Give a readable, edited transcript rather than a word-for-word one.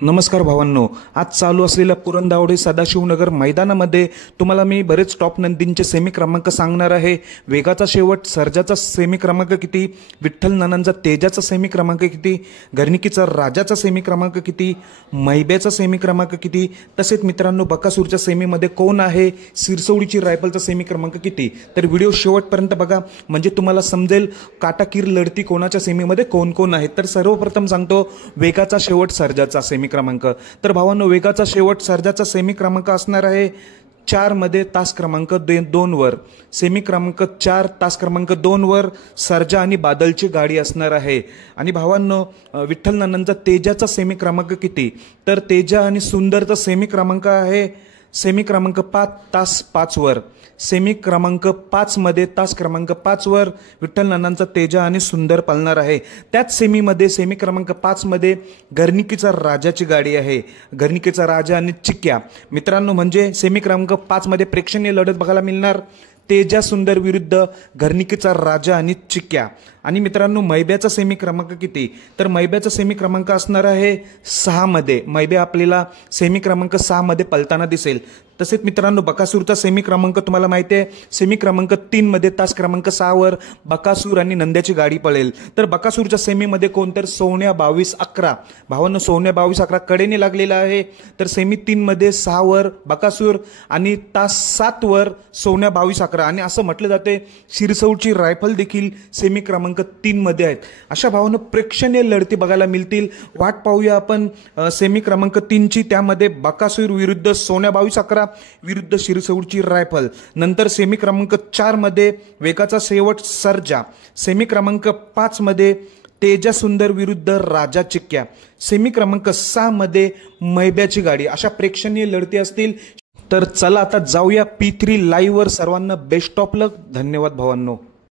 नमस्कार भावांनो, आज चालू असलेल्या पुरंदावडे सदाशिवनगर मैदानामध्ये तुम्हाला मी बरेच टॉप नंदींचे सेमी क्रमांक सांगणार आहे। वेगाचा शेवट सर्जाचा सेमी क्रमांक किती, विठ्ठल नानांचा तेजाचा सेमी क्रमांक किती, घरणिकीचा राजाचा सेमी क्रमांक किती, मैब्याचा सेमी क्रमांक किती, तसेच मित्रांनो बकासूरच्या सेमीमध्ये कोण आहे, सिरसवडीची रायफलचा सेमी क्रमांक किती। तर व्हिडिओ शेवटपर्यंत बघा म्हणजे तुम्हाला समजेल काटाकीर लढती कोणाच्या सेमीमध्ये कोण कोण आहेत। तर सर्वप्रथम सांगतो वेगाचा शेवट सर्जाचा सेमी क्रमांक। तर भावांनो, वेगाचा शेवट सर्जाचा सेमी क्रमांक असणार आहे 4 मध्ये तास क्रमांक 2 वर। सेमी क्रमांक 4 तास क्रमांक 2 वर सर्जा आणि बादलची गाडी असणार आहे। आणि भावांनो, विठ्ठल नानांचा तेजाचा सेमी क्रमांक किती, तर तेजा आणि सुंदरचा सेमी क्रमांक आहे सेमी क्रमांक 5 तास 5 वर। सेमी क्रमांक 5 मध्ये तास क्रमांक 5 वर विठ्ठल नानांचा तेजा आणि सुंदर पळणार आहे। त्याच सेमीमध्ये सेमी क्रमांक 5 मध्ये घरणिकीचा राजाची गाडी आहे, घरणिकीचा राजा आणि चिक्क्या। मित्रांनो, म्हणजे सेमी क्रमांक 5 मध्ये प्रेक्षणीय लढत बघायला मिळणार, तेजा सुंदर विरुद्ध घरणिकीचा राजा आणि चिक्क्या। आणि मित्रांनो, मैब्याचा सेमी क्रमांक किती, तर मैब्याचा सेमी क्रमांक असणार आहे 6 मध्ये। मैब्या आपल्याला सेमी क्रमांक 6 मध्ये पळताना दिसेल। तसेच मित्रांनो, बकासूरचा सेमी क्रमांक तुम्हाला माहिती आहे, सेमी क्रमांक 3 मध्ये तास क्रमांक 6 वर बकासूर आणि नंद्याची गाडी पळेल। तर बकासूरच्या सेमीमध्ये कोण, तर सोन्या 22-11। भावांनो, सोन्या 22-11 कडेने लागलेला आहे। तर सेमी 3 मध्ये 6 वर बकासूर आणि तास 7 वर सोन्या 22-11। आणि असं म्हटलं जाते सिरसवडची रायफल देखील सेमी क्रमांक 3 मध्ये आहेत। अशा भावांनो प्रेक्षणीय लढती बघायला मिळतील। वाट पाहूया आपण सेमी क्रमांक 3 ची, त्यामध्ये बकासूर विरुद्ध सोन्या 22-11 विरुद्ध सिरसवडची रायफल। नंतर सेमी क्रमांक 4 मध्ये वेगाचा शेवट सर्जा, सेमी क्रमांक 5 मध्ये तेजा सुंदर विरुद्ध राजा चिक्क्या, सेमी क्रमांक 6 मध्ये मैब्याची गाडी। अशा प्रेक्षणीय लढती असतील। तर चला आता जाऊया P3 लाईव्ह वर। सर्वांना बेस्ट ऑफ लक। धन्यवाद भावांनो।